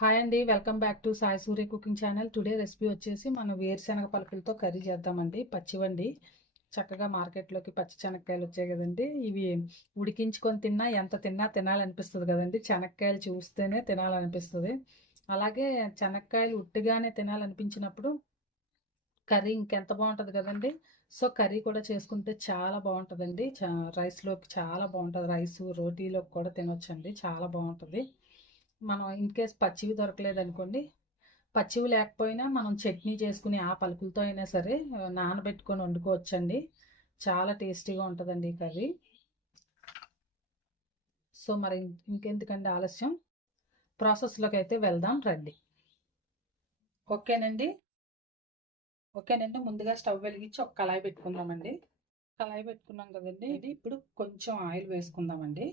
Hi అండి welcome back to Sai Surya cooking channel. Today recipe వచ్చేసి మనం వేరుశనగ పలుకులతో కర్రీ చేద్దామండి. పచ్చివండి. చక్కగా మార్కెట్లోకి పచ్చి శనక్కాయలు వచ్చాయి కదండి. ఇవి ఉడికించుకొని తిన్నా ఎంత తిన్నా తినాలనిపిస్తుంది కదండి. శనక్కాయలు చూస్తేనే తినాలనిపిస్తుంది. అలాగే శనక్కాయలు ఉట్టిగానే తినాలనిపించినప్పుడు కర్రీ ఇంకెంత బాగుంటుంది కదండి. సో కర్రీ కూడా చేసుకుంటే చాలా బాగుంటుందండి. చా రైస్లోకి చాలా బాగుంటుంది. రైస్ రోటీలోకి కూడా తినొచ్చండి. చాలా బాగుంటుంది. మనం ఇన్ కేస్ పచ్చివి దొరకలేదు అనుకోండి పచ్చివి లేకపోయినా మనం చట్నీ చేసుకుని ఆ పలుకులతో అయినా సరే నానబెట్టుకొని వండుకోవచ్చండి. చాలా టేస్టీగా ఉంటుందండి ఈ కర్రీ. సో మరి ఇంకెందుకండి ఆలస్యం? ప్రాసెస్లోకి అయితే వెళ్దాం రండి. ఓకేనండి? ఓకేనండి ముందుగా స్టవ్ వెలిగించి ఒక కళాయి పెట్టుకుందామండి. కళాయి పెట్టుకున్నాం కదండి ఇప్పుడు కొంచెం ఆయిల్ వేసుకుందామండి.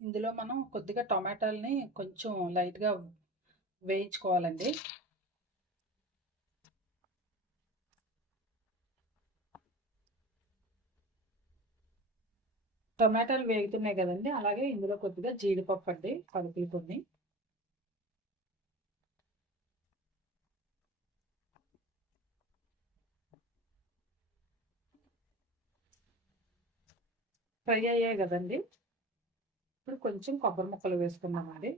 ఇందులో మనం కొద్దిగా టొమాటోల్ని కొంచెం లైట్గా వేయించుకోవాలండి. టొమాటోలు వేగుతున్నాయి కదండి. అలాగే ఇందులో కొద్దిగా జీడిపప్పు అండి పలుకులు కొన్ని ఫ్రై అయ్యాయి కదండి. ఇప్పుడు కొంచెం కొబ్బరి ముక్కలు వేసుకుందామండి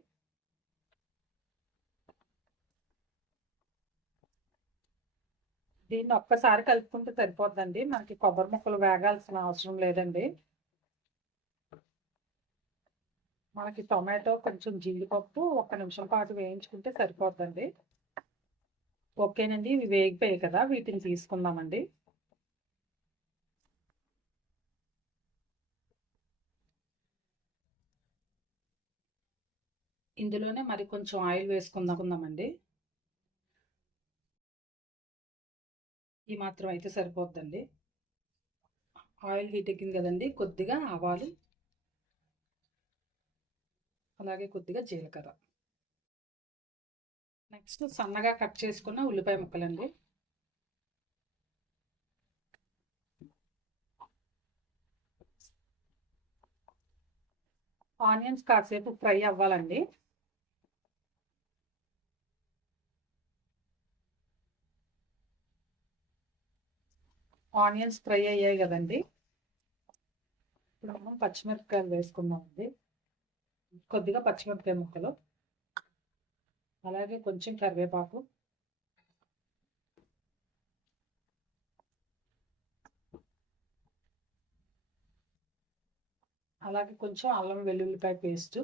దీన్ని ఒక్కసారి కలుపుకుంటే సరిపోద్దండి. మనకి కొబ్బరి ముక్కలు వేగాల్సిన అవసరం లేదండి. మనకి టొమాటో కొంచెం జీడిపప్పు ఒక నిమిషం పాటు వేయించుకుంటే సరిపోద్దండి. ఓకేనండి. ఇవి వేగిపోయాయి కదా వీటిని తీసుకుందామండి. ఇందులోనే మరి కొంచెం ఆయిల్ వేసుకుందామండి. ఈ మాత్రం అయితే సరిపోద్దండి. ఆయిల్ హీట్ ఎక్కింది కదండి కొద్దిగా ఆవాలు అలాగే కొద్దిగా జీలకర్ర. నెక్స్ట్ సన్నగా కట్ చేసుకున్న ఉల్లిపాయ ముక్కలండి. ఆనియన్స్ కాసేపు ఫ్రై అవ్వాలండి. ఆనియన్స్ ఫ్రై అయ్యాయి కదండి. ఇప్పుడు మనం పచ్చిమిరపకాయలు వేసుకుందామండి. కొద్దిగా పచ్చిమిరపకాయ ముక్కలు. అలాగే కొంచెం కరివేపాకు. అలాగే కొంచెం అల్లం వెల్లుల్లిపాయ పేస్ట్.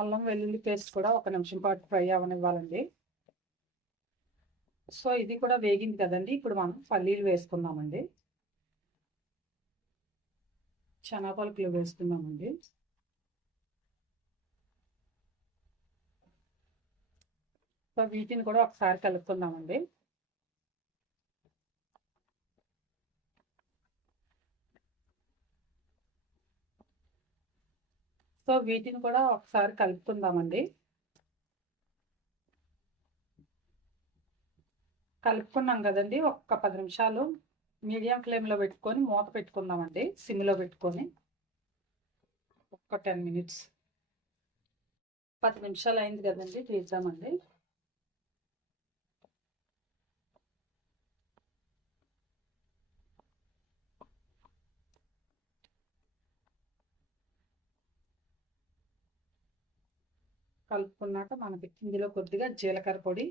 అల్లం వెల్లుల్లి పేస్ట్ కూడా ఒక నిమిషం పాటు ఫ్రై అవనివ్వాలండి. సో ఇది కూడా వేగింది కదండి. ఇప్పుడు మనం పల్లీలు వేసుకుందామండి. శనగపలుకులు వేసుకుందామండి. సో వీటిని కూడా ఒకసారి కలుపుకుందామండి. సో వీటిని కూడా ఒకసారి కలుపుకుందామండి. కలుపుకున్నాం కదండి ఒక్క పది నిమిషాలు. మీడియం ఫ్లేమ్లో పెట్టుకొని మూత పెట్టుకుందామండి సిమ్లో పెట్టుకొని. ఒక్క టెన్ మినిట్స్. పది నిమిషాలు అయింది కదండి తీద్దామండి. కలుపుకున్నాక మనకి ఇందులో కొద్దిగా జీలకర్ర పొడి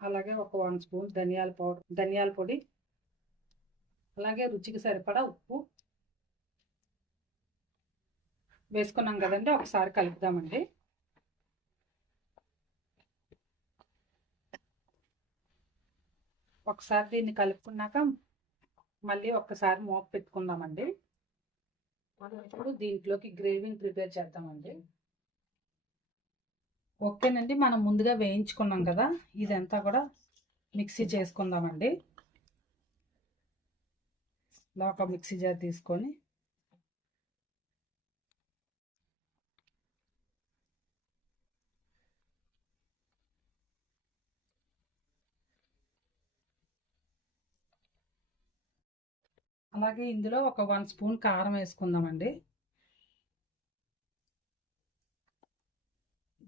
అలాగే ఒక వన్ స్పూన్ ధనియాల పౌడర్ ధనియాల పొడి అలాగే రుచికి సరిపడా ఉప్పు. వేసుకున్నాం కదండి ఒకసారి కలుపుదామండి. ఒకసారి దీన్ని కలుపుకున్నాక మళ్ళీ ఒక్కసారి మూత పెట్టుకుందామండి. మనం ఇప్పుడు దీంట్లోకి గ్రేవీని ప్రిపేర్ చేద్దామండి. ఓకేనండి మనం ముందుగా వేయించుకున్నాం కదా ఇదంతా కూడా మిక్సీ చేసుకుందామండి. ఇలా ఒక మిక్సీ జార్ తీసుకొని అలాగే ఇందులో ఒక వన్ స్పూన్ కారం వేసుకుందామండి.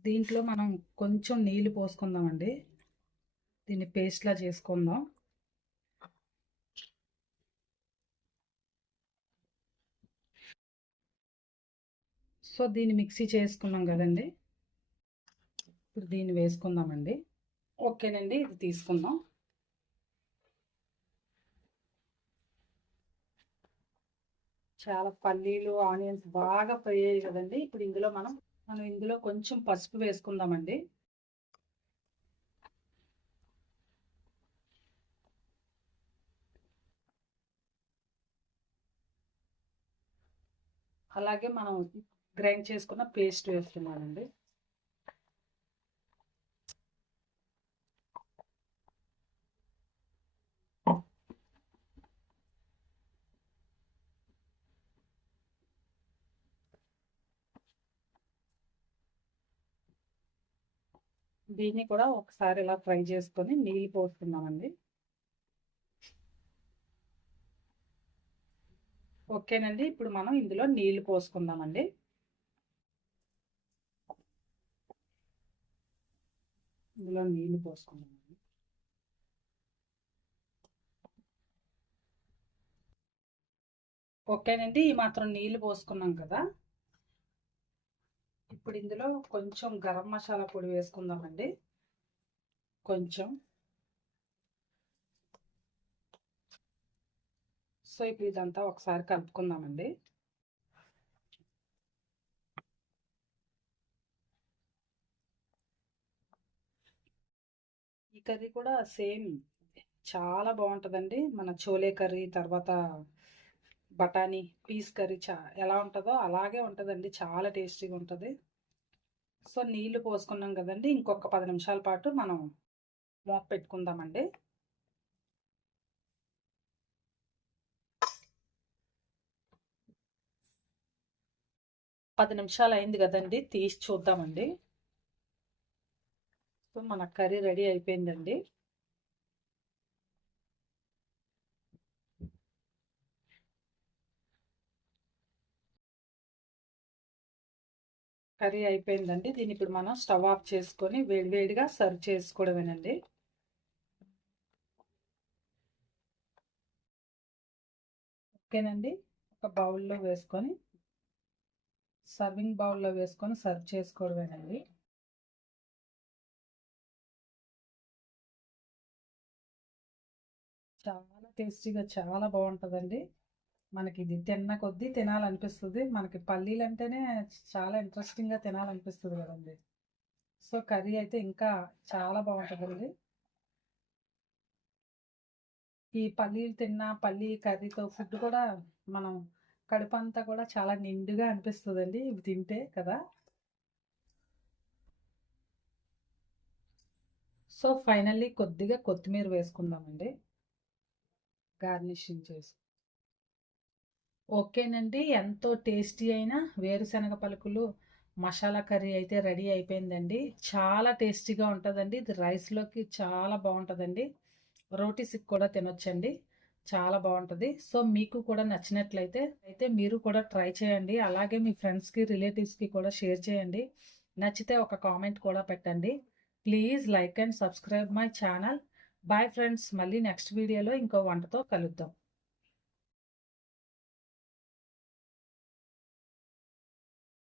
దీంట్లో మనం కొంచెం నీళ్ళు పోసుకుందామండి. దీన్ని పేస్ట్లా చేసుకుందాం. సో దీన్ని మిక్సీ చేసుకున్నాం కదండి. ఇప్పుడు దీన్ని వేసుకుందామండి. ఓకేనండి ఇది తీసుకుందాం. చాలా పల్లీలు ఆనియన్స్ బాగా ఫ్రై అయ్యాయి కదండి. ఇప్పుడు ఇందులో మనం మనం ఇందులో కొంచెం పసుపు వేసుకుందామండి. అలాగే మనం గ్రైండ్ చేసుకున్న పేస్ట్ వేస్తున్నానండి. దీన్ని కూడా ఒకసారి ఇలా ఫ్రై చేసుకొని నీళ్ళు పోస్తున్నామండి. ఓకేనండి ఇప్పుడు మనం ఇందులో నీళ్ళు పోసుకుందామండి. ఇందులో నీళ్ళు పోసుకుందామండి. ఓకేనండి ఈ మాత్రం నీళ్ళు పోసుకున్నాం కదా. ఇప్పుడు ఇందులో కొంచెం గరం మసాలా పొడి వేసుకుందామండి. కొంచెం. సో ఇప్పుడు ఇదంతా ఒకసారి కలుపుకుందామండి. ఈ కర్రీ కూడా సేమ్. చాలా బాగుంటుందండి. మన చోలే కర్రీ తర్వాత బఠానీ పీస్ కర్రీ చా ఎలా ఉంటుందో అలాగే ఉంటుందండి. చాలా టేస్టీగా ఉంటుంది. సో నీళ్ళు పోసుకున్నాం కదండి. ఇంకొక పది నిమిషాల పాటు మనం మూత పెట్టుకుందామండి. పది నిమిషాలు అయింది కదండి. తీసి చూద్దామండి. సో మన కర్రీ రెడీ అయిపోయిందండి. కర్రీ అయిపోయిందండి. దీన్ని ఇప్పుడు మనం స్టవ్ ఆఫ్ చేసుకొని వేడివేడిగా సర్వ్ చేసుకోవడమేనండి. ఓకేనండి. ఒక బౌల్లో వేసుకొని సర్వింగ్ బౌల్లో వేసుకొని సర్వ్ చేసుకోవడమేనండి. చాలా టేస్టీగా చాలా బాగుంటుందండి. మనకి ఇది తిన్న కొద్దీ తినాలనిపిస్తుంది. మనకి పల్లీలు అంటేనే చాలా ఇంట్రెస్టింగ్గా తినాలనిపిస్తుంది కదండి. సో కర్రీ అయితే ఇంకా చాలా బాగుంటుందండి. ఈ పల్లీలు తిన్న పల్లీ కర్రీతో ఫుడ్ కూడా మనం కడుపు అంతా కూడా చాలా నిండుగా అనిపిస్తుందండి. ఇవి తింటే కదా. సో ఫైనల్లీ కొద్దిగా కొత్తిమీర వేసుకుందామండి. గార్నిషింగ్ చేసి ఓకేనండి. ఎంతో టేస్టీ అయిన వేరుశనగ పలుకులు మసాలా కర్రీ అయితే రెడీ అయిపోయిందండి. చాలా టేస్టీగా ఉంటుందండి. ఇది రైస్లోకి చాలా బాగుంటుందండి. రోటీస్కి కూడా తినొచ్చండి. చాలా బాగుంటుంది. సో మీకు కూడా నచ్చినట్లయితే అయితే మీరు కూడా ట్రై చేయండి. అలాగే మీ ఫ్రెండ్స్కి రిలేటివ్స్కి కూడా షేర్ చేయండి. నచ్చితే ఒక కామెంట్ కూడా పెట్టండి. Please like and subscribe my channel. Bye friends. మళ్ళీ నెక్స్ట్ వీడియోలో ఇంకో వంటతో కలుద్దాం.